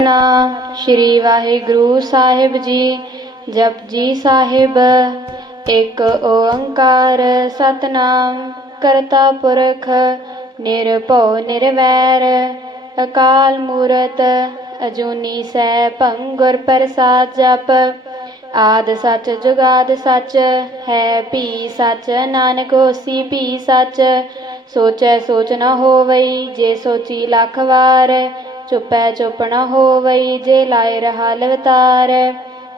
ਨਾਮ ਸ੍ਰੀ ਵਾਹਿਗੁਰੂ ਸਾਹਿਬ ਜੀ ਜਪਜੀ ਸਾਹਿਬ। ਇੱਕ ਓੰਕਾਰ ਸਤਨਾਮ ਕਰਤਾ ਪੁਰਖ, ਨਿਰਭਉ ਨਿਰਵੈਰ। ਅਕਾਲ ਮੂਰਤ ਅਜੂਨੀ ਸੈਭੰ ਗੁਰ ਪ੍ਰਸਾਦ ਜਪ। ਆਦ ਸਚ ਜੁਗਾਦ ਸਚ, ਹੈ ਭੀ ਸਚ, ਨਾਨਕ ਹੋਸੀ ਭੀ ਸੱਚ। ਸੋਚੈ ਸੋਚ ਨ ਹੋਵਈ, ਜੇ ਸੋਚੀ ਲੱਖ ਵਾਰ। ਚੁੱਪੈ ਚੁੱਪ ਨ ਹੋਵਈ ਜੇ ਲਾਏ ਰਹਾ ਲਵਤਾਰ।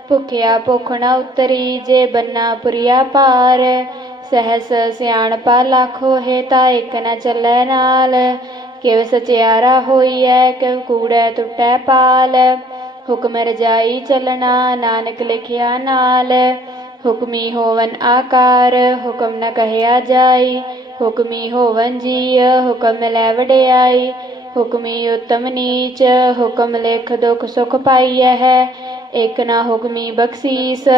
ਭੁਖਿਆ ਭੁਖ ਨ ਉਤਰੀ ਜੇ ਬੰਨਾ ਪੁਰੀਆ ਪਾਰ ਸਹਸ ਸਿਆਣਪਾ ਲੱਖ ਹੋਏ ਤਾਂ ਇੱਕ ਨ ਚੱਲੈ ਨਾਲ। ਕਿਵ ਸਚਿਆਰਾ ਹੋਈਐ, ਕਿਵ ਕੂੜੈ ਟੁੱਟੈ ਪਾਲ। ਹੁਕਮ ਰਜਾਈ ਚੱਲਣਾ, ਨਾਨਕ ਲਿਖਿਆ ਨਾਲ। ਹੁਕਮੀ ਹੋਵਨ ਆਕਾਰ, ਹੁਕਮ ਨ ਕਹਿਆ ਜਾਈ। ਹੁਕਮੀ ਹੋਵਨ ਜੀਅ, ਹੁਕਮ ਲੈ ਵਡਿਆਈ। ਹੁਕਮੀ ਉਤਮ ਨੀਚ, ਹੁਕਮ ਲਿਖ ਦੁਖ ਸੁਖ ਪਾਈਐ ਹੈ, ਇਕ ਨਾ ਹੁਕਮੀ ਬਖਸ਼ੀਸ,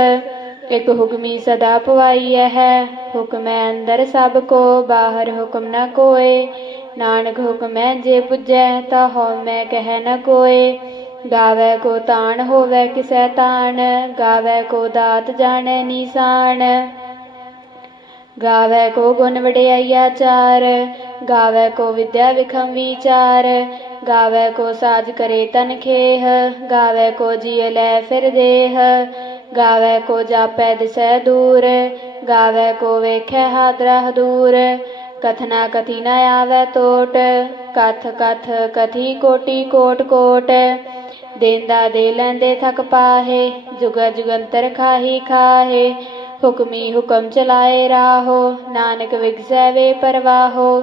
ਇਕ ਹੁਕਮੀ ਸਦਾ ਪਵਾਈਐ ਹੈ, ਹੁਕਮੈ ਅੰਦਰ ਸਭ ਕੋ, ਬਾਹਰ ਹੁਕਮ ਨ ਕੋਏ, ਨਾਨਕ ਹੁਕਮੈ ਜੇ ਪੁੱਜੈ, ਤਾ ਹਉਮੈ ਕਹਿ ਨ ਕੋਏ, ਗਾਵੇ ਕੋ ਤਾਣ ਹੋਵੇ ਕਿਸੈ ਤਾਣ, ਗਾਵੇ ਕੋ ਦਾਤ ਜਾਣੈ ਨੀਸਾਨ, ਗਾਵੇ ਕੋ ਗੁਣ ਵਡਿਆਈਆ ਚਾਰ ਗਾਵੇ ਕੋ ਵਿਦਿਆ ਵਿਖਮ ਵਿਚਾਰ, ਗਾਵੇ ਕੋ ਸਾਜ ਕਰੇ ਤਨ ਖੇਹ, ਗਾਵੇ ਕੋ ਜੀਅ ਲੈ ਫਿਰ ਦੇਹ, ਗਾਵੇ ਕੋ ਜਾਪੈ ਦਿਸੈ ਦੂਰ, ਗਾਵੇ ਕੋ ਵੇਖੈ ਹਾਦਰਾ ਦੂਰ ਕਥਨਾ ਕਥੀ ਨ ਆਵੈ ਟੋਟ ਕਥ ਕਥ ਕਥੀ ਕੋਟੀ ਕੋਟ ਕੋਟ, ਦੇਂਦਾ ਦੇ ਲੈਂਦੇ ਥਕ ਪਾਹੇ, ਜੁਗ ਜੁਗੰਤਰ ਖਾਹੀ ਖਾਹੇ, ਹੁਕਮੀ ਹੁਕਮ ਚਲਾਏ ਰਾਹੋ, ਨਾਨਕ ਵਿਗਸੈ ਵੇ ਪਰਵਾਹੋ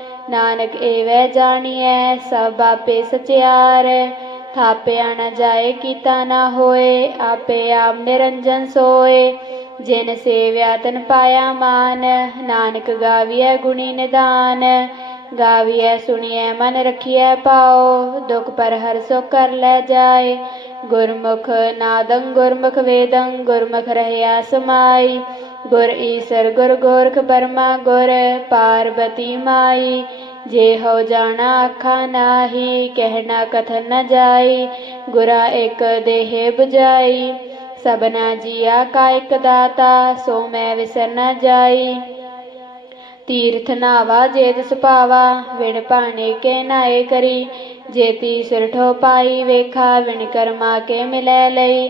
ਨਾਨਕ ਏਵੈ ਜਾਣੀਐ, ਸਭ ਆਪੇ ਸਚਿਆਰ। ਥਾਪਿਆ ਨਾ ਜਾਏ ਕੀਤਾ ਨਾ ਹੋਏ, ਆਪੇ ਆਪ ਨਿਰੰਜਨ ਸੋਏ। ਜਿਨ ਸੇਵਿਆ ਤਨ ਪਾਇਆ ਮਾਨ, ਨਾਨਕ ਗਾਵੀਐ ਗੁਣੀ ਨਿਦਾਨ। ਗਾਵੀਐ ਸੁਣੀਐ ਮਨ ਰਖੀਐ ਪਾਓ ਦੁਖ ਪਰ ਹਰ ਸੋ ਕਰ ਲੈ ਜਾਏ। ਗੁਰਮੁਖ ਨਾਦੰ ਗੁਰਮੁਖ ਵੇਦੰ, ਗੁਰਮੁਖ ਰਹਿਆ ਸਮਾਈ। ਗੁਰ ਈਸਰ, ਗੁਰ ਗੋਰਖ ਬਰਮਾ, ਗੁਰ ਪਾਰਬਤੀ ਮਾਈ। ਜੇ ਹੋ ਜਾਣਾ ਆਖਾ ਨਾਹੀ ਕਹਿਣਾ ਕਥਨ ਨ ਜਾਈ, ਗੁਰਾ ਇੱਕ ਦੇਹ 부ਜਾਈ ਸਬਨਾ ਜੀਆ ਕਾ ਇਕ ਦਾਤਾ, ਸੋ ਮੈਂ ਵਿਸਰ ਨ ਜਾਈ। ਤੀਰਥ ਨਾਵਾ ਜੇ ਤਿਸ ਪਾਵਾ, ਵਿਣ ਭਾਣੇ ਕੇ ਨਾਏ ਕਰੀ। ਜੇ ਤੀਸਰ ਠੋ ਪਾਈ ਵੇਖਾ, ਵਿਣ ਕਰਮਾ ਕੇ ਮਿਲੈ ਲਈ।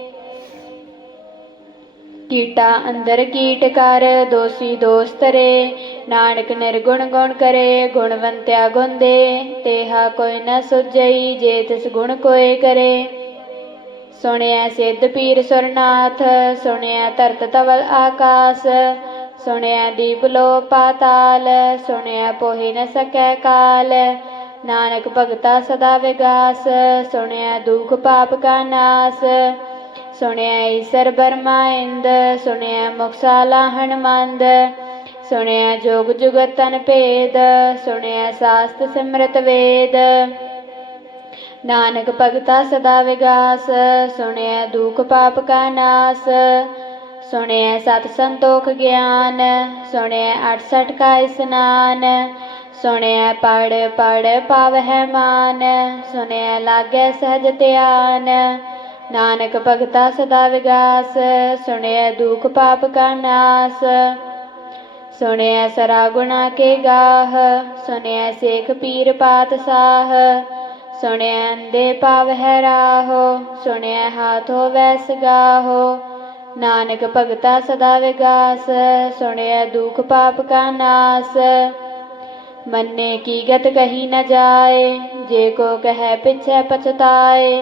ਕੀਟਾ ਅੰਦਰ ਕੀਟ ਕਰ, ਦੋਸੀ ਦੋਸਤ ਰੇ। ਨਾਨਕ ਨਿਰਗੁਣ ਗੁਣ ਕਰੇ, ਗੁਣਵੰਤਿਆ ਗੁਣ ਦੇ ਤੇਹਾ ਕੋਈ ਨ ਸੁਝਈ, ਜੇ ਤਿਸ ਗੁਣ ਕੋਏ ਕਰੇ। ਸੁਣਿਆ ਸਿੱਧ ਪੀਰ ਸੁਰਨਾਥ ਸੁਣਿਆ ਧਰਤ ਤਵਲ ਆਕਾਸ। ਸੁਣਿਆ ਦੀਪ ਲੋ ਪਾਤਾਲ ਸੁਣਿਆ ਪੋਹਿ ਨ ਸਕੈ ਕਾਲ। ਨਾਨਕ ਭਗਤਾ ਸਦਾ ਵਿਗਾਸ ਸੁਣਿਆ ਦੁਖ ਪਾਪ ਕਾ ਨਾਸ। ਸੁਣਿਆ ਈਸਰ ਬਰਮਾ ਇੰਦ ਸੁਣਿਆ ਮੁਕਸਾਲਾ ਹਨਮੰਦ ਸੁਣਿਆ ਜੋਗ ਜੁਗਤ ਤਨ ਭੇਦ, ਸੁਣਿਆ ਸਾਸਤ ਸਿਮਰਤ ਵੇਦ। ਨਾਨਕ ਭਗਤਾ ਸਦਾ ਵਿਗਾਸ, ਸੁਣਿਆ ਦੁਖ ਪਾਪ ਕਾ ਨਾਸ, ਸੁਣਿਆ ਸਤ ਸੰਤੋਖ ਗਿਆਨ, ਸੁਣਿਆ 68 ਕਾ ਇਸਨਾਨ, ਸੁਣਿਆ ਪੜ ਪੜ ਪਾਵਹਿ ਮਾਨ, ਸੁਣਿਆ ਲਾਗੈ ਸਹਜ ਧਿਆਨ ਨਾਨਕ ਭਗਤਾ ਸਦਾ ਵਿਗਾਸ ਸੁਣਿਆ ਦੁਖ ਪਾਪ ਕਾ ਨਾਸ। ਸੁਣਿਆ ਸਰਾ ਗੁਣਾ ਕੇ ਗਾਹ ਸੁਣਿਆ ਸੇਖ ਪੀਰ ਪਾਤ ਸਾਹ। ਸੁਣਿਆ ਅੰਦੇ ਪਾਵਹਿ ਰਾਹੋ ਸੁਣਿਆ ਹਾਥੋ ਵੈਸ ਗਾਹੋ। ਨਾਨਕ ਭਗਤਾ ਸਦਾ ਵਿਗਾਸ ਸੁਣਿਆ ਦੁਖ ਪਾਪ ਕਾ ਨਾਸ। ਮੰਨੇ ਕੀ ਗਤ ਕਹੀ ਨ ਜਾਏ, ਜੇ ਕੋ ਕਹੈ ਪਿਛੈ ਪਛਤਾਏ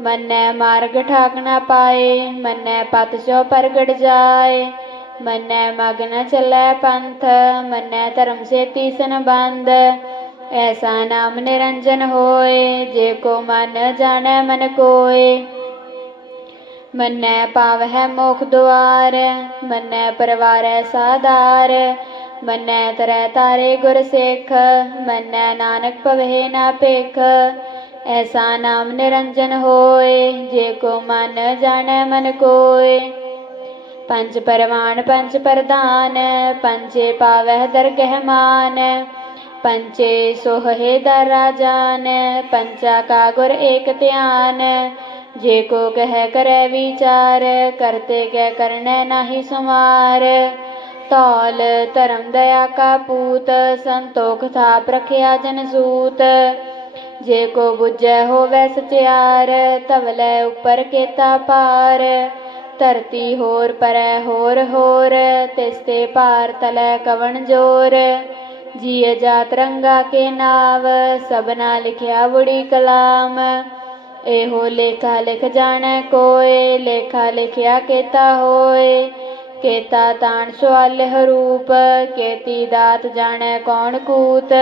ਮੰਨੈ ਮਾਰਗ ਠਾਕ ਨਾ ਪਾਏ, ਮੰਨੈ ਪਤ ਸੋ ਪ੍ਰਗਟ ਜਾਏ। ਮੰਨੈ ਮਗ ਨ ਚੱਲੈ ਪੰਥ, ਮੰਨੈ ਧਰਮ ਸੇ ਤੀਸਨ ਐਸਾ ਨਾਮ ਨਿਰੰਜਨ ਹੋਏ, ਜੇ ਕੋ ਮਨ ਜਾਣੈ ਮਨ ਕੋਏ। ਮੰਨੈ ਪਾਵਹਿ ਮੋਖ ਦੁਆਰ, ਮੰਨੈ ਪਰਵਾਰੈ ਸਾਧਾਰ। ਮੰਨੈ ਤਰੈ ਤਾਰੇ ਗੁਰ ਸਿੱਖ, ਮੰਨੈ ਨਾਨਕ ਭਵਹਿ ਨਾ ਭੇਖ। ਐਸਾ ਨਾਮ ਨਿਰੰਜਨ ਹੋਏ, ਜੇ ਕੋ ਮਨ ਜਾਣੈ ਮਨ ਕੋਏ। ਪੰਜ ਪਰਵਾਨ, ਪੰਜ ਪ੍ਰਧਾਨ, ਪੰਜੇ ਪਾਵਹਿ ਦਰਗਹਿ ਮਾਨ। ਪੰਚੇ ਸੋਹੇ ਦਰ ਰਾਜਾਨ ਪੰਚਾ ਕਾ ਗੁਰ ਏਕ ਧਿਆਨ। ਜੇ ਕੋ ਕਹਿ ਕਰੈ ਵਿਚਾਰ, ਕਰਤੇ ਕੈ ਕਰਨੈ ਨਾਹੀ ਸੁਮਾਰ ਤੌਲ ਧਰਮ ਦਇਆ ਕਾ ਪੂਤ, ਸੰਤੋਖ ਥਾਪ ਰਖਿਆ ਜਨ ਸੂਤ। ਜੇ ਕੋ ਬੁਝੈ ਹੋਵੈ ਸਚਿਆਰ ਤਵਲੇ ਉਪਰ ਕੇਤਾ ਪਾਰ ਧਰਤੀ ਹੋਰ ਪਰੈ ਹੋਰ ਹੋਰ, ਤਿਸ ਤੇ ਭਾਰ ਤਲੈ ਕਵਣ ਜੋਰ। ਜੀਅ ਜਾਤ ਰੰਗਾ ਕੇ ਨਾਵ ਸਭਨਾ ਲਿਖਿਆ ਬੁੜੀ ਕਲਾਮ। ਇਹੋ ਲੇਖਾ ਲਿਖ ਜਾਣੈ ਕੋਏ, ਲੇਖਾ ਲਿਖਿਆ ਕੇਤਾ ਹੋਏ। ਕੇਤਾ ਤਾਣ ਸਵਾਲ ਹਰੂਪ ਕੇਤੀ ਦਾਤ ਜਾਣੈ ਕੌਣ ਕੂਤ।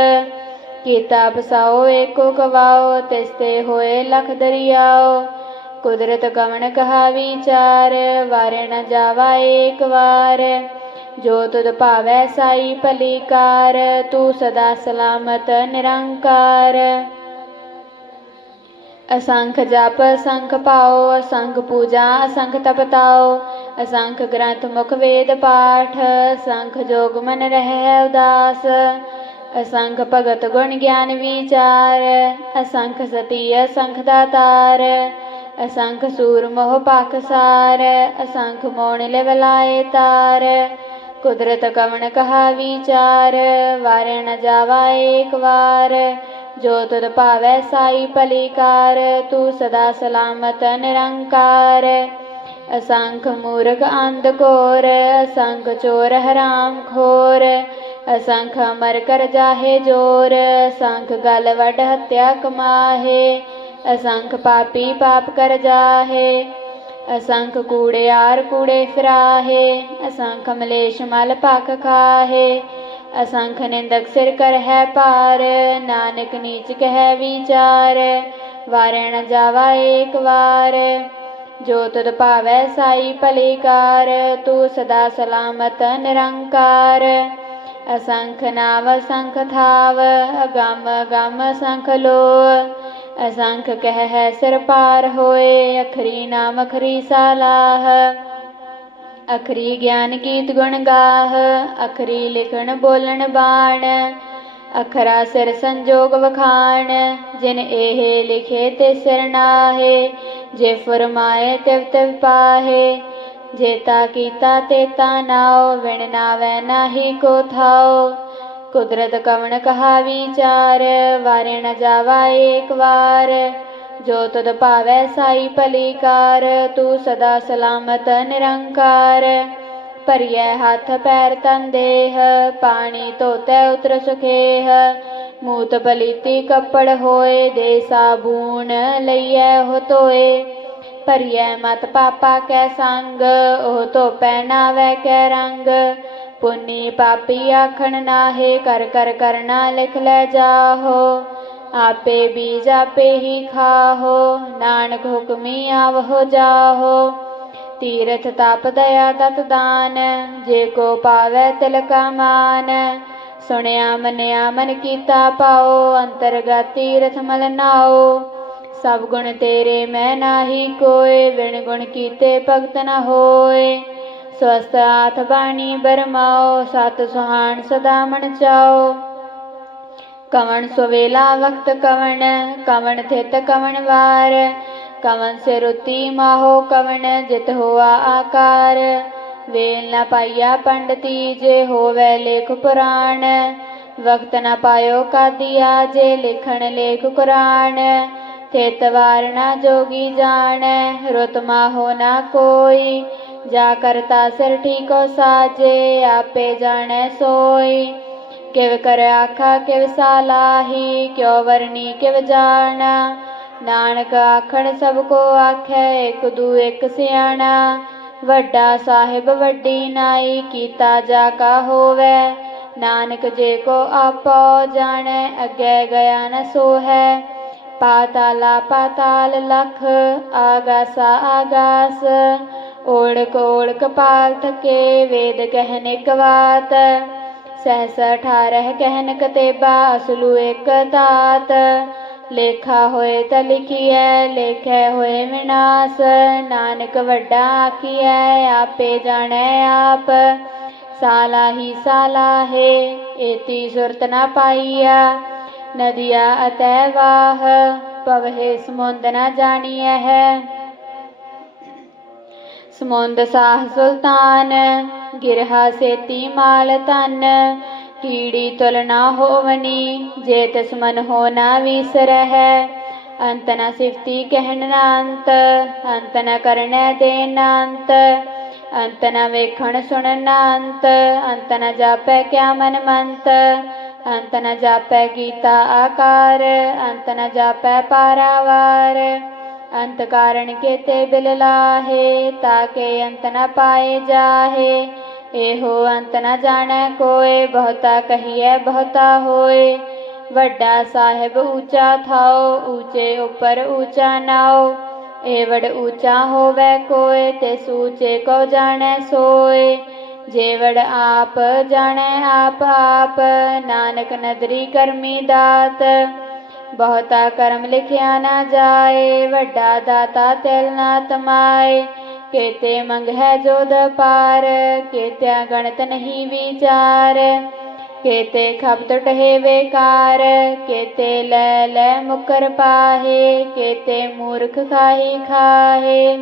ਕੀਤਾ ਬਸਾਓ ਏਕੋ ਕਵਾਓ ਤਿਸ ਹੋਏ ਲਖ ਦਰਿਆਓ। ਕੁਦਰਤ ਗਵਣ ਕਹਾ ਵਿਚਾਰ ਵਾਰੇ ਨ ਜਾਵਾ ਏਕ ਵਾਰ। ਜੋ ਤੁਧ ਭਾਵੈ ਸਾਈ ਭਲੀਕਾਰ, ਤੂੰ ਸਦਾ ਸਲਾਮਤ ਨਿਰੰਕਾਰ। ਅਸੰਖ ਜਪ, ਅਸੰਖ ਪਾਓ ਅਸੰਖ ਪੂਜਾ, ਅਸੰਖ ਤਪਤਾਓ ਅਸੰਖ ਗ੍ਰੰਥ ਮੁਖ ਵੇਦ ਪਾਠ, ਅਸੰਖ ਜੋਗ ਮਨ ਰਹਿ ਉਦਾਸ। ਅਸੰਖ ਭਗਤ ਗੁਣ ਗਿਆਨ ਵਿਚਾਰ, ਅਸੰਖ ਸਤੀ ਅਸੰਖ ਦਾਤਾਰ, ਅਸੰਖ ਸੂਰ ਮੋਹ ਪਾਕਸਾਰ ਅਸੰਖ ਮੋਣ ਲਵਲਾਏ ਤਾਰ, ਕੁਦਰਤ ਕਵਣ ਕਹਾ ਵਿਚਾਰ ਵਾਰਣ ਨ ਜਾਵਾ ਏਕ ਵਾਰ, ਜੋ ਤੁਧ ਭਾਵੈ ਸਾਈ ਭਲੀਕਾਰ, ਤੂੰ ਸਦਾ ਸਲਾਮਤ ਨਿਰੰਕਾਰ। ਅਸੰਖ ਮੂਰਖ ਅੰਧ ਘੋਰ ਅਸੰਖ ਚੋਰ ਹਰਾਮ ਖੋਰ, ਅਸੰਖ ਅਮਰ ਕਰ ਜਾਹੇ ਜੋਰ, ਅਸੰਖ ਗਲ ਵੱਡ ਹੱਤਿਆ ਕਮਾਹੇ, ਅਸੰਖ ਪਾਪੀ ਪਾਪ ਕਰ ਜਾਹੇ, ਅਸੰਖ ਕੂੜਿਆਰ ਕੂੜੇ ਫਿਰਾਹੇ, ਅਸੰਖ ਮਲੇਸ਼ ਮਲ ਭਖ ਖਾਹੇ, ਅਸੰਖ ਨਿੰਦਕ ਸਿਰ ਕਰ ਹੈ ਪਾਰ ਨਾਨਕ ਨੀਚ ਕਹਿ ਵਿਚਾਰ ਵਾਰੈ ਨ ਜਾਵਾ ਏਕ ਵਾਰ। ਜੋ ਤੁਧ ਭਾਵੈ ਸਾਈ ਭਲੀਕਾਰ, ਤੂੰ ਸਦਾ ਸਲਾਮਤ ਨਿਰੰਕਾਰ। ਅਸੰਖ ਨਾਵ ਅਸੰਖ ਥਾਵ, ਅਗੰਮ ਅਗੰਮ ਅਸੰਖ ਲੋ ਅਸੰਖ ਕਹਿ ਹੈ ਸਿਰ ਪਾਰ ਹੋਏ, ਅਖਰੀ ਨਾਮ ਅਖਰੀ ਸਾਲਾਹ। ਅਖਰੀ ਗਿਆਨ ਗੀਤ ਗੁਣ ਗਾਹ, ਅਖਰੀ ਲਿਖਣ ਬੋਲਣ ਬਾਣ। ਅਖਰਾ ਸਿਰ ਸੰਜੋਗ ਵਖਾਣ, ਜਿਨ ਇਹ ਲਿਖੇ ਤੇ ਸਿਰ ਨਾਹੇ, ਜੇ ਫਰਮਾਏ ਤਿਵ ਤਿਵ ਪਾਹੇ ਜੇਤਾ ਕੀਤਾ ਤੇ ਤੇਤਾ ਨਾਉ, ਵਿਣ ਨਾਵੈ ਨਾਹੀ ਕੋ ਥਾਉ। ਕੁਦਰਤ ਕਵਣ ਕਹਾ ਵਿਚਾਰ ਵਾਰੇ ਨ ਜਾਵਾ ਏਕ ਵਾਰ। ਜੋ ਤਦ ਭਾਵੈ ਸਾਈ ਭਲੀਕਾਰ, ਤੂੰ ਸਦਾ ਸਲਾਮਤ ਨਿਰੰਕਾਰ। ਭਰੀਐ ਹੱਥ ਪੈਰ ਤਨ ਦੇਹ, ਪਾਣੀ ਧੋਤੈ ਉਤਰ ਸੁਖੇਹ। ਮੂਤ ਪਲੀਤੀ ਕੱਪੜ ਹੋਏ, ਦੇ ਸਾਬੂਨ ਲਈਐ ਉਹ ਧੋਏ। ਭਰੀਐ ਮਤ ਪਾਪਾ ਕੈ ਸੰਗ, ਉਹ ਧੋਪੈ ਨਾਵੈ ਕੈ ਰੰਗ। ਪੁੰਨੀ ਪਾਪੀ ਆਖਣ ਨਾਹੇ, ਕਰ ਕਰ ਕਰਨਾ ਲਿਖ ਲੈ ਜਾਹੋ। ਆਪੇ ਬੀਜ ਆਪੇ ਹੀ ਖਾਹੋ, ਨਾਨਕ ਹੁਕਮੀ ਆਵਹੋ ਜਾਹੋ। ਤੀਰਥ ਤਪ ਦਇਆ ਦਤ ਦਾਨ, ਜੇ ਕੋ ਪਾਵੈ ਤਿਲ ਕਾ ਮਾਨ। ਸੁਣਿਆ ਮੰਨਿਆ ਮਨ ਕੀਤਾ ਪਾਓ, ਅੰਤਰਗਤ ਤੀਰਥ ਮਲ ਨਾਓ। ਸਭ ਗੁਣ ਤੇਰੇ ਮੈਂ ਨਾਹੀ ਕੋਏ ਵਿਣ ਗੁਣ ਕੀਤੇ ਭਗਤ ਨਾ ਹੋਏ। ਸਵਸਤ ਆਥ ਬਾਣੀ ਬਰਮਾਓ, ਸਤ ਸੁਹਾਣ ਸਦਾ ਮਨ ਚਾਓ। ਕਵਣ ਸੁਵੇਲਾ ਵਕਤ ਕਵਣ ਕਵਣ ਥਿਤ ਕਵਣ ਵਾਰ। ਕਵਣ ਸਿਰੁਤੀ ਮਾਹੋ ਕਵਣ, ਜਿਤ ਹੋਆ ਆਕਾਰ। ਵੇਲ ਨ ਪਾਈਆ ਪੰਡਤੀ, ਜੇ ਹੋਵੇ ਲੇਖ ਪੁਰਾਣ। ਵਕਤ ਨ ਪਾਇਓ ਕਾਦੀਆ, ਜੇ ਲਿਖਣ ਲੇਖ ਕੁਰਾਨ ਥਿਤ ਵਾਰ ਨ ਜੋਗੀ ਜਾਣੈ, ਰੁਤ ਮਾਹੋ ਨਾ ਕੋਈ। ਜਾ ਕਰਤਾ ਸਿਰ ਠੀਕੋ ਸਾਜੇ, ਆਪੇ ਜਾਣੈ ਸੋਈ। ਕਿਵ ਕਰ ਆਖਾ ਕਿਵ ਸਾਲਾਹੀ ਕਿਉ ਵਰਨੀ ਕਿਵ ਜਾਣਾ। ਨਾਨਕ ਆਖਣ ਸਭ ਕੋ ਆਖੈ, ਇਕ ਦੂ ਇਕ ਸਿਆਣਾ। ਵੱਡਾ ਸਾਹਿਬ ਵੱਡੀ ਨਾਈ, ਕੀਤਾ ਜਾ ਕਾ ਹੋਵੇ। ਨਾਨਕ ਜੇ ਕੋ ਆਪੋ ਜਾਣੈ, ਅੱਗੇ ਗਿਆ ਨ ਸੋਹੈ। ਪਾਤਾਲਾ, ਪਾਤਾਲ ਲਖ, ਆਗਾਸਾ, ਆਗਾਸ। ਓੜਕ ਓੜਕ ਪਾਲ ਥਕੇ ਵੇਦ ਕਹਿਨ ਇਕ ਬਾਤ। ਸਹਸ ਅਠਾਰਹ ਕਹਿਨ ਕਤੇਬਾ ਅਸਲੂ ਇਕ ਤਾਤ ਲੇਖਾ ਹੋਏ ਤ ਲਿਖੀਐ, ਲੇਖੈ ਹੋਏ ਵਿਨਾਸ਼, ਨਾਨਕ ਵੱਡਾ ਆਖੀਐ, ਆਪੇ ਜਾਣੈ ਆਪ। ਸਾਲਾਹੀ ਸਾਲਾਹੇ ਏਤੀ ਸੁਰਤ ਨ ਪਾਈਆ। ਨਦੀਆ ਅਤੈ ਵਾਹ ਪਵਹਿ ਸਮੁੰਦ ਨਾ ਜਾਣੀਐ ਹੈ। ਸਮੁੰਦ ਸਾਹ ਸੁਲਤਾਨ, ਗਿਰਹਾ ਸੇਤੀ ਮਾਲ ਤਨ ਕੀੜੀ ਤੁਲ ਨਾ ਹੋਵਨੀ, ਜੇ ਤਿਸ ਮਨ ਹੋ ਨਾ ਵਿਸਰਹਿ। ਅੰਤ ਨ ਸਿਫਤੀ ਕਹਿਣ ਨਾ ਅੰਤ ਅੰਤ ਨ ਕਰਨੈ ਦੇਨ ਅੰਤ ਅੰਤ ਨ ਵੇਖਣ ਸੁਣਨ ਅੰਤ ਅੰਤ ਨ ਜਾਪੈ ਕਿਆ ਮਨ ਮੰਤ। ਅੰਤ ਨ ਜਾਪੈ ਗੀਤਾ ਆਕਾਰ, ਅੰਤ ਨ ਜਾਪੈ ਪਾਰਾਵਾਰ। ਅੰਤ ਕਾਰਣ ਕੇਤੇ ਬਿਲ ਲਾਹੇ ਤਾਕੇ ਅੰਤ ਨ ਪਾਏ ਜਾਹੇ। ਇਹੋ ਅੰਤ ਨ ਜਾਣੈ ਕੋਏ ਬਹੁਤਾ ਕਹੀਐ, ਬਹੁਤਾ ਹੋਏ ਵੱਡਾ ਸਾਹਿਬ ਊਚਾ ਥਾਓ, ਊਚੇ ਉਪਰ ਊਚਾ ਨਾਓ। ਏਵੜ ਊਚਾ ਹੋਵੇ ਕੋਏ ਤੇ ਸੂਚੇ ਕੋ ਜਾਣੈ ਸੋਏ ਜੇਵੜ ਆਪ ਜਾਣੈ ਆਪ ਆਪ, ਨਾਨਕ ਨਦਰੀ ਕਰਮੀ ਦਾਤ। ਬਹੁਤਾ ਕਰਮ ਲਿਖਿਆ ਨਾ ਜਾਏ, ਵੱਡਾ ਦਾਤਾ ਤਿਲ ਨਾ ਤਮਾਏ। ਕੇਤੇ ਮੰਗਹਿ ਜੋਦ ਪਾਰ, ਕੇਤਿਆ ਗਣਤ ਨਹੀਂ ਵਿਚਾਰ। ਕੇਤੇ ਖਪਤ ਟਹੇ ਵੇਕਾਰ, ਕੇਤੇ ਲੈ ਲੈ ਮੁਕਰ ਪਾਹੇ, ਕੇਤੇ ਮੂਰਖ ਖਾਹੀ ਖਾਹੇ।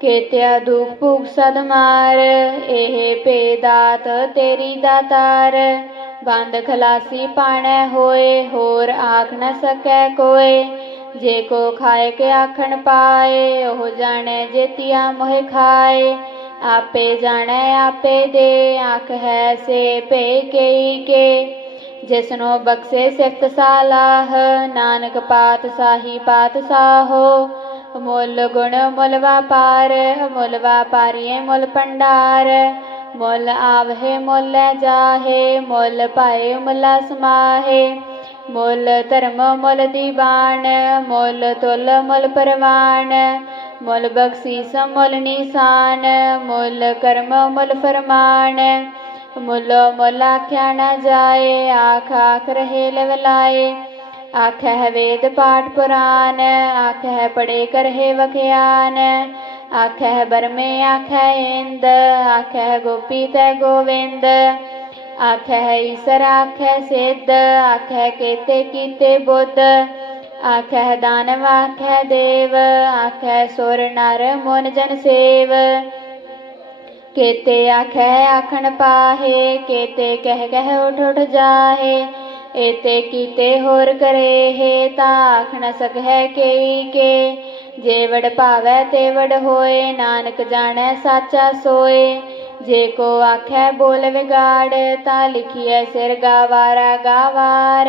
ਕੇਤਿਆ ਦੁਖ ਭੂਖ ਸਦ ਮਾਰ, ਇਹ ਭੇ ਤੇਰੀ ਦਾਤਾਰ। ਬੰਦ ਖਲਾਸੀ ਪਾਣੈ ਹੋਏ, ਹੋਰ ਆਖ ਨ ਸਕੈ ਕੋਏ। ਜੇ ਕੋ ਖਾਏ ਕੇ ਆਖਣ ਪਾਏ, ਉਹ ਜਾਣੈ ਜੇਤੀਆ ਮੋਹਿ ਖਾਏ। ਆਪੇ ਜਾਣੈ, ਆਪੇ ਦੇ, ਆਖ ਹੈ ਸੇ ਪੇ ਕੇਈ ਕੇ। ਜਿਸਨੋ ਬਖਸ਼ੇ ਸਿਫਤ ਸਾਲਾਹ, ਨਾਨਕ ਪਾਤ ਸਾਹੀ ਪਾਤ ਸਾਹੋ। ਮੁੱਲ ਗੁਣ ਮੁੱਲ ਵਾਪਾਰ, ਮੁੱਲ ਵਾਪਾਰੀਏ ਮੁੱਲ ਭੰਡਾਰ। ਮੁੱਲ ਆਵਹਿ ਮੁੱਲ ਜਾਹੇ, ਮੁੱਲ ਪਾਏ ਮੁੱਲਾ ਸਮਾਹੇ। ਮੁੱਲ ਧਰਮ ਮੁੱਲ ਦੀਵਾਨ, ਮੁੱਲ ਤੁਲ ਮੁੱਲ ਪਰਵਾਨ, ਮੁੱਲ ਬਖਸ਼ੀਸ ਮੁੱਲ ਨਿਸ਼ਾਨ, ਮੁੱਲ ਕਰਮ ਮੁੱਲ ਫਰਮਾਨ, ਮੁੱਲ ਮੁੱਲ ਆਖਿਆ ਨਾ ਜਾਏ, ਆਖ ਆਖ ਰਹੇ ਲਵਲਾਏ ਆਖੈ ਹੈ ਵੇਦ ਪਾਠ ਪੁਰਾਨ, ਆਖਹਿ ਪੜੇ ਕਰਹਿ ਵਖਿਆਨ ਹੈ ਬਰਮੇ ਆਖਹਿ ਇੰਦ, ਆਖਹਿ ਗੋਪੀ ਤੈ ਗੋਵਿੰਦ ਆਖਹਿ ਈਸਰ ਆਖਹਿ ਸਿੱਧ ਆਖਹਿ ਕੇਤੇ ਕੀਤੇ ਬੁੱਧ। ਆਖਹਿ ਦਾਨਵ, ਆਖੈ ਦੇਵ ਆਖਹਿ ਸੁਰ ਨਰ ਮਨ ਜਨ ਸੇਵ। ਕੇਤੇ ਆਖਹਿ ਆਖਣ ਪਾਹੇ, ਕੇਤੇ ਕਹਿ ਕਹਿ ਉਠ ਉਠ ਜਾਹੇ। ਏਤੇ ਕੀਤੇ ਹੋਰ ਕਰੇ ਹੈ ਤਾ ਆਖ ਨ ਸਕਹਿ ਕੇਈ ਕੇ। ਜੇ ਵਡ ਭਾਵੈ ਤੇ ਵਡ ਹੋਏ, ਨਾਨਕ ਜਾਣੈ ਸਾਚਾ ਸੋਏ। ਜੇ ਕੋ ਆਖੈ ਬੋਲ ਵਿਗਾੜ, ਤਾ ਲਿਖੀਐ ਸਿਰ ਗਾਵਾਰਾ ਗਾਵਾਰ।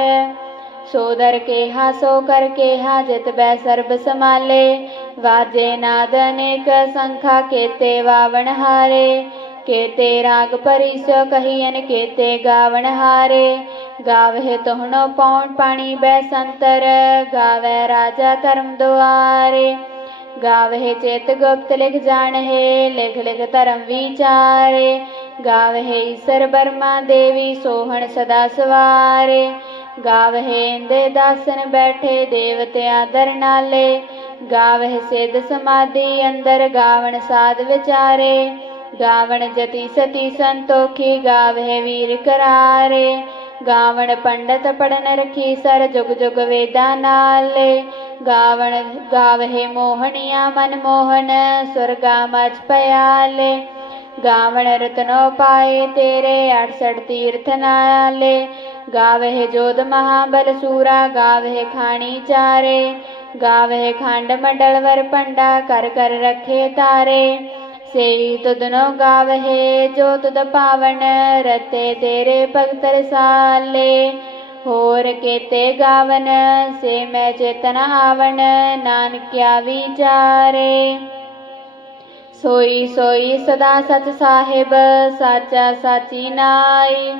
ਸੋ ਦਰ ਕੇਹਾ, ਸੋ ਕਰ ਕੇਹਾ, ਜਿਤ ਬੈ ਸਰਬ ਸਮਾਲੇ ਵਾਜੇ ਨਾਦ ਅਨੇਕ ਸੰਖਾ, ਕੇਤੇ ਵਾਵਣ ਹਾਰੇ। ਕੇਤੇ ਰਾਗ ਪਰਿਸੋ ਕਹੀਨ ਕੇਤੇ ਗਾਵਣ ਹਾਰੇ। ਗਾਵਹਿ ਤੋਹਣੋ, ਪੌਣ ਪਾਣੀ ਬੈ ਸੰਤਰ। ਗਾਵੈ ਰਾਜਾ ਧਰਮ ਦੁਆਰੇ। ਗਾਵਹਿ ਚੇਤ ਗੁਪਤ ਲਿਖ ਜਾਣਹਿ, ਲਿਖ ਲਿਖ ਧਰਮ ਵਿਚਾਰੇ। ਗਾਵਹਿ ਈਸਰ ਬਰਮਾ ਦੇਵੀ ਸੋਹਣ ਸਦਾ ਸਵਾਰੇ। ਗਾਵਹਿ ਇੰਦੇ ਦਾਸਨ ਬੈਠੇ ਦੇਵਤਿਆਂ ਦਰ ਨਾਲੇ ਗਾਵਹਿ ਸਿੱਧ ਸਮਾਧੀ ਅੰਦਰ ਗਾਵਣ ਸਾਧ ਵਿਚਾਰੇ। ਗਾਵਣ ਜਤੀ ਸਤੀ ਸੰਤੋਖੀ ਗਾਵਹਿ ਵੀਰ ਕਰਾਰੇ। ਗਾਵਣ ਪੰਡਤ ਪੜਨ ਰਖੀ ਸਰ ਜੁਗ ਜੁਗ ਵੇਦਾਂ ਨਾਲੇ ਗਾਵਣ ਗਾਵਹਿ ਮੋਹਣੀਆਂ ਮਨ ਮੋਹਨ ਸੁਰਗਾ ਮਚ ਪਿਆਲੇ ਗਾਵਣ ਰਤਨੋ ਪਾਏ ਤੇਰੇ 68 ਤੀਰਥ ਨਾਲੇ ਗਾਵਹਿ ਜੋਧ ਮਹਾਬਲ ਸੂਰਾ ਗਾਵਹਿ ਖਾਣੀ ਚਾਰੇ ਗਾਵਹਿ ਖੰਡ ਮੰਡਲ ਵਰ ਪੰਡਾ ਕਰ ਕਰ ਰਖੇ ਤਾਰੇ ਸੇਈ ਤੁਧਨੋ ਗਾਵਹਿ, ਜੋ ਤੁਧ ਪਾਵਨ ਰਤੇ ਤੇਰੇ ਭਗਤ ਰਸਾਲੇ। ਹੋਰ ਕੇਤੇ ਗਾਵਨ, ਸੇ ਮੈਂ ਚੇਤਨ ਆਵਣ, ਨਾਨਕਿਆ ਵਿਚਾਰੇ। ਸੋਈ ਸੋਈ ਸਦਾ ਸਚ ਸਾਹਿਬ, ਸਾਚਾ ਸਾਚੀ ਨਾਈ।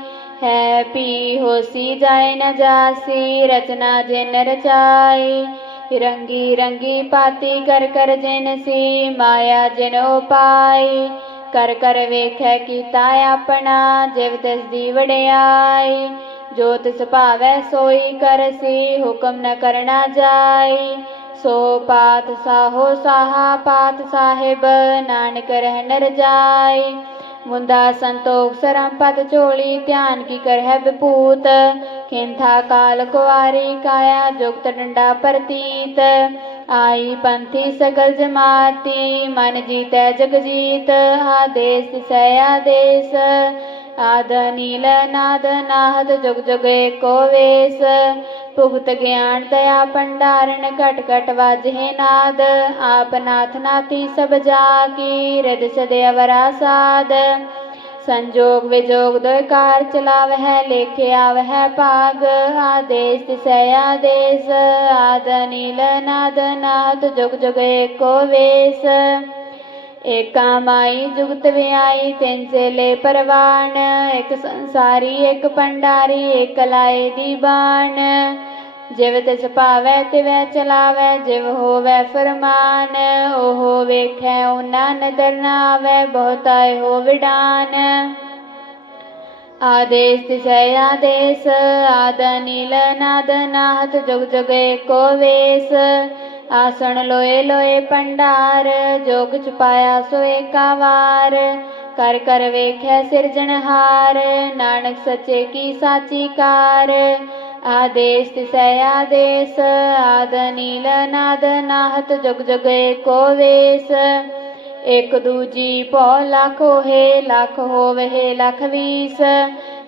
ਹੈ ਪੀ ਹੋਸੀ ਜਾਏ ਨ ਜਾਸੀ, ਰਚਨਾ ਜਿਨ ਰਚਾਈ। ਰੰਗੀ ਰੰਗੀ ਪਾਤੀ ਕਰ ਕਰ ਜਿਨ ਸੀ ਮਾਇਆ ਜਿਨ ਉਪਾਈ ਕਰ ਕਰ ਵੇਖੈ ਕੀਤਾ ਆਪਣਾ ਜਿਵ ਤਿਸ ਦੀ ਵਡਿਆਈ ਜੋ ਤਿਸ ਭਾਵੈ ਸੋਈ ਕਰਸੀ ਹੁਕਮ ਨ ਕਰਨਾ ਜਾਈ ਸੋ ਪਾਤ ਸਾਹੋ ਸਾਹਾ ਪਾਤ ਸਾਹਿਬ ਨਾਨਕ ਰਹਿ ਰਜਾਈ ਮੁੰਦਾ ਸੰਤੋਖ ਸਰਮ ਪਤ ਝੋਲੀ, ਧਿਆਨ ਕੀ ਕਰਹਿ ਵਿਪੂਤ। ਖਿੰਥਾ ਕਾਲ ਕੁਆਰੀ ਕਾਇਆ, ਜੁਗਤ ਡੰਡਾ ਪ੍ਰਤੀਤ। ਆਈ ਪੰਥੀ ਸਗਲ ਜਮਾਤੀ, ਮਨ ਜੀਤੈ ਜਗ ਜੀਤ। ਆਦੇਸ ਤਿਸੈ ਆਦੇਸ, ਆਦ ਨੀਲ ਨਾਦ ਨਾਹਦ ਜੁਗ ਜੁਗ ਏਕੋ ਵੇਸ। ਭੁਗਤ ਗਿਆਨ, ਦਇਆ, ਭੰਡਾਰਨ ਘਟ ਘਟ ਵਾਜੇ ਨਾਦ। ਆਪ ਨਾਥ ਨਾਥੀ ਸਭ ਜਾ ਕੀ ਰਿਦ ਸਦੇ। ਅਵਰਾ ਸਾਧ ਸੰਜੋਗ ਵਿਜੋਗ ਦੋਇ ਕਾਰ ਚਲਾਵਹਿ, ਲੇਖੇ ਆਵਹਿ ਭਾਗ। ਆਦੇਸ ਤਿਸੈ ਆਦੇਸ, ਆਦ ਨੀਲ ਨਾਦ ਨਾਥ ਜੁਗ ਜੁਗ ਏਕੋ ਵੇਸ। ਏਕਾ ਮਾਈ, ਜੁਗਤ ਵਿਆਈ, ਤਿੰਨ ਚੇਲੇ ਪਰਵਾਨ। ਇੱਕ ਸੰਸਾਰੀ, ਇੱਕ ਪੰਡਾਰੀ ਇੱਕ ਲਾਏ ਦੀ ਬਾਣ। ਜਿਵ ਤਿਸ ਭਾਵੈ ਤਿਵੈ ਚਲਾਵੈ, ਜਿਵ ਹੋਵੈ ਫਰਮਾਨ, ਉਹ ਵੇਖੈ ਉਹਨਾਂ ਨਦਰ ਨਾ ਆਵੈ ਬਹੁਤਾਇ ਹੋ ਵਿਡਾਨ। ਆਦੇਸ ਤਿਸੈ ਆਦੇਸ, ਆਦ ਨੀਲ ਨਾਦ ਨਾਹਤ ਜੁਗ ਜੁਗ ਏਕੋ ਵੇਸ। ਆਸਣ ਲੋਏ ਲੋਏ ਪੰਡਾਰ, ਜੋਗ ਚੁਪਾਇਆ ਸੋ ਏਕਾ ਵਾਰ। ਕਰ ਕਰ ਵੇਖੈ ਸਿਰਜਣਹਾਰ, ਨਾਨਕ ਸੱਚੇ ਕੀ ਸਾਚੀ ਕਾਰ। ਆਦੇਸ ਤਿਸੈ ਆਦੇਸ ਆਦ ਨੀਲ ਨਾਦ ਨਾਹਤ ਜੁਗ ਜੁਗ ਏਕੋ ਵੇਸ ਇਕ ਦੂਜੀ ਭੋ ਲੱਖ ਹੋਏ ਲੱਖ ਹੋਵੇ ਲੱਖ ਵੀਸ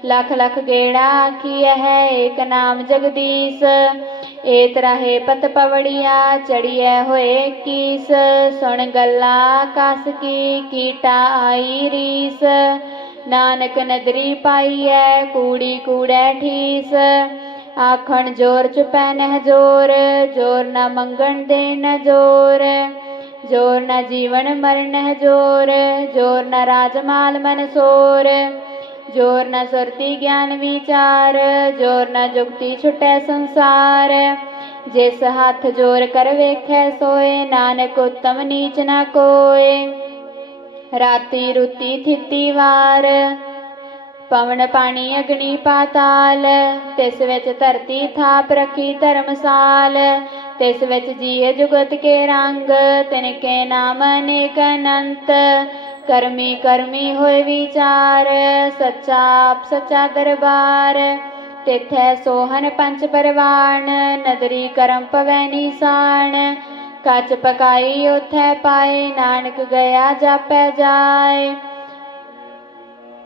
ਲੱਖ ਲੱਖ ਗੇੜਾ ਆਖੀਐ ਹੈ ਏਕ ਨਾਮ ਜਗਦੀਸ਼ ਏ ਤਰਾਹੇ ਪਤ ਪਵੜੀਆ ਚੜੀਐ ਹੋਏ ਕੀਸ ਸੁਣ ਗੱਲਾਂ ਕਸ ਕੀ ਕੀਟਾ ਆਈ ਰੀਸ ਨਾਨਕ ਨਦਰੀ ਪਾਈਐ ਕੂੜੀ ਕੂੜੈ ਠੀਸ ਆਖਣ ਜੋਰ ਚੁਪੈ ਨਹਿ ਜੋਰ ਜੋਰ ਨਾ ਮੰਗਣ ਦੇ ਨ ਜੋਰ ਜੋਰ ਨ ਜੀਵਨ ਮਰਨ ਹੈ ਜੋਰ ਜੋਰ ਨ ਰਾਜਮਾਲ ਮਨ ਸੋਰ ਜੋਰ ਨ ਸੁਰਤੀ ਗਿਆਨ ਵਿਚਾਰ ਜੋਰ ਨ ਜੁਗਤੀ ਛੁਟੈ ਸੰਸਾਰ ਜਿਸ ਹੱਥ ਜੋਰ ਕਰ ਵੇਖੈ ਸੋਏ ਨਾਨਕ ਉਤਮ ਨੀਚ ਨ ਕੋਏ ਰਾਤੀ ਰੁਤੀ ਥਿਤੀ ਵਾਰ ਪਵਨ ਪਾਣੀ ਅਗਨੀ ਪਾਤਾਲ, ਤਿਸ ਵਿੱਚ ਧਰਤੀ ਥਾਪ ਰੱਖੀ ਧਰਮਸਾਲ, ਤਿਸ ਵਿੱਚ ਜੀਏ ਜੁਗਤ ਕੇ ਰੰਗ, ਤਿਨ ਕੇ ਨਾਮ ਅਨੇਕ ਅਨੰਤ। ਕਰਮੀ ਕਰਮੀ ਹੋਏ ਵਿਚਾਰ, ਸੱਚਾ ਆਪ ਸੱਚਾ ਦਰਬਾਰ। ਤਿਥੈ ਸੋਹਨ ਪੰਚ ਪਰਵਾਨ ਨਦਰੀ ਕਰਮ ਪਵੈ ਨਿਸਾਨ। ਕੱਚ ਪਕਾਈ ਉਥੈ ਪਾਏ, ਨਾਨਕ ਗਿਆ ਜਾਪੈ ਜਾਏ।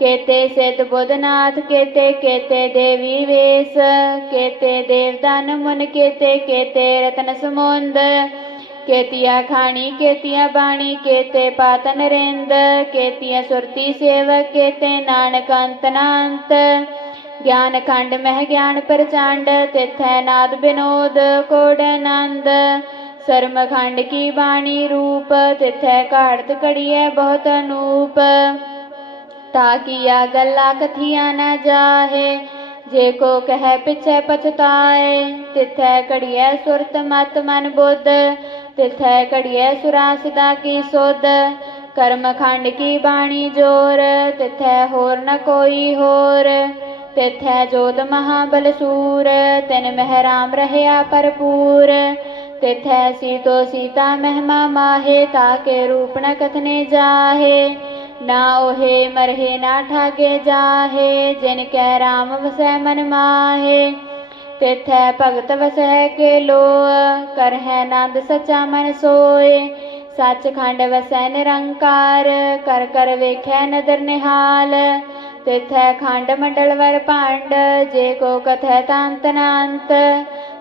ਕੇਤੇ ਸਿਤ ਬੁੱਧਨਾਥ, ਕੇਤੇ ਕੇਤੇ ਦੇਵੀ ਵੇਸ, ਕੇਤੇ ਦੇਵਦਾਨ ਮਨ, ਕੇਤੇ ਕੇਤੇ ਰਤਨ ਸਮੁੰਦ, ਕੇਤੀਆ ਖਾਣੀ, ਕੇਤੀਆ ਬਾਣੀ, ਕੇਤੇ ਪਾਤਨ ਰਿੰਦ, ਕੇਤੀਆ ਸੁਰਤੀ ਸੇਵਕ, ਕੇਤੇ ਨਾਨਕ ਅੰਤ ਨਾੰਤ ਗਿਆਨ ਖੰਡ ਮਹਿ ਗਿਆਨ ਪ੍ਰਚੰਡ, ਤਿਥੈ ਨਾਦ ਬਿਨੋਦ, ਕੋੜ ਆਨੰਦ ਸਰਮਖੰਡ ਕੀ ਬਾਣੀ ਰੂਪ, ਤਿਥੈ ਘਾੜਤ ਕੜੀਐ ਬਹੁਤ ਅਨੂਪ। ਤਾ ਕੀਆ ਗੱਲਾਂ ਕਥੀਆਂ ਨ ਜਾਹੇ ਜੇ ਕੋ ਕਹਿ ਪਿਛੈ ਪਛਤਾਏ ਤਿਥੈ ਘੜੀਐ ਸੁਰਤ ਮਤ ਮਨ ਬੁੱਧ ਤਿਥੈ ਘੜੀਐ ਸੁਰਾ ਸਦਾ ਕੀ ਸੁਧ ਕਰਮ ਖੰਡ ਕੀ ਬਾਣੀ ਜੋਰ ਤਿਥੈ ਹੋਰ ਨ ਕੋਈ ਹੋਰ ਤਿਥੈ ਜੋਤ ਮਹਾਬਲ ਸੂਰ ਤਿਨ ਮਹਿ ਰਾਮ ਰਹਿਆ ਭਰਪੂਰ ਤਿਥੈ ਸੀਤੋ ਸੀਤਾ ਮਹਿਮਾ ਮਾਹੇ ਤਾਕੇ ਰੂਪ ਨਾ ਉਹੇ ਮਰਹੇ, ਨਾ ਠਾਗੇ ਜਾਹੇ, ਜਿਨ ਕੈ ਰਾਮ ਵਸੈ ਮਨ ਮਾਹੇ। ਤਿਥੈ ਭਗਤ ਵਸੈ ਕੇ ਲੋਅ ਕਰਹਿ ਨੰਦ ਸਚਾ ਮਨ ਸੋਏ ਸੱਚਖੰਡ ਵਸੈ ਨਿਰੰਕਾਰ, ਕਰ ਕਰ ਵੇਖੈ ਨਦਰ ਨਿਹਾਲ। ਤਿਥੈ ਖੰਡ ਮੰਡਲ ਵਰ ਭਾਂਡ, ਜੇ ਕੋ ਕਥੈ ਤੰਤ ਅਨੰਤ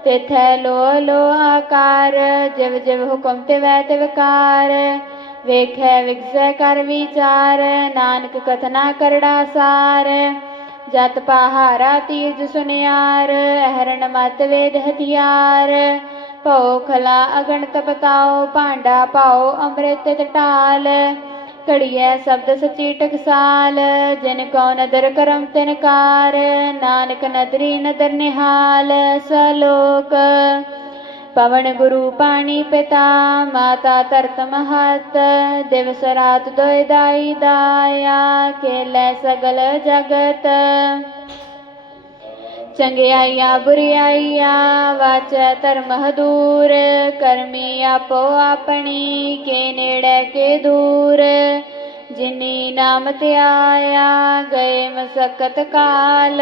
ਤਿਥੈ ਲੋ ਲੋ ਆਕਾਰ, ਜਿਵ ਜਿਵ ਹੁਕਮ ਤੇ ਵੈ ਤੇ ਵਿਕਾਰ ਵੇਖੈ ਵਿਗਸੈ ਕਰ ਵਿਚਾਰ, ਨਾਨਕ ਕਥਨਾ ਕਰੜਾ ਸਾਰ। ਜਤ ਪਹਾਰਾ ਤੀਜ ਸੁਨਿਆਰ, ਅਹਰਣ ਮਤ ਵੇਦ ਹਥਿਆਰ। ਭਉ ਖਲਾ ਅਗਣਤ ਬਤਾਓ, ਭਾਂਡਾ ਪਾਓ ਅੰਮ੍ਰਿਤ ਟਟਾਲ। ਘੜੀਐ ਸ਼ਬਦ ਸਚੀ ਟਕਸਾਲ ਜਿਨ ਕੋ ਨਦਰ ਕਰਮ ਤਿਨ ਕਾਰ। ਨਾਨਕ ਨਦਰੀ ਨਦਰ ਨਿਹਾਲ, ਸਲੋਕ। ਪਵਨ ਗੁਰੂ ਪਾਣੀ ਪਿਤਾ, ਮਾਤਾ ਧਰਤ ਮਹਤ, ਦਿਵਸ ਰਾਤ ਦੋਇ ਦਾਈ ਦਾਇਆ, ਖੇਲੇ ਸਗਲ ਜਗਤ। ਚੰਗਿਆਈਆ ਬੁਰਿਆਈਆ, ਵਾਚ ਧਰਮ ਹਦੂਰ, ਕਰਮੀ ਆਪੋ ਆਪਣੀ, ਕੇ ਨੇੜੇ ਕੇ ਦੂਰ। ਜਿਨੀ ਨਾਮ ਤੇ ਆਇਆ ਗਏ ਮਸਕਤ ਕਾਲ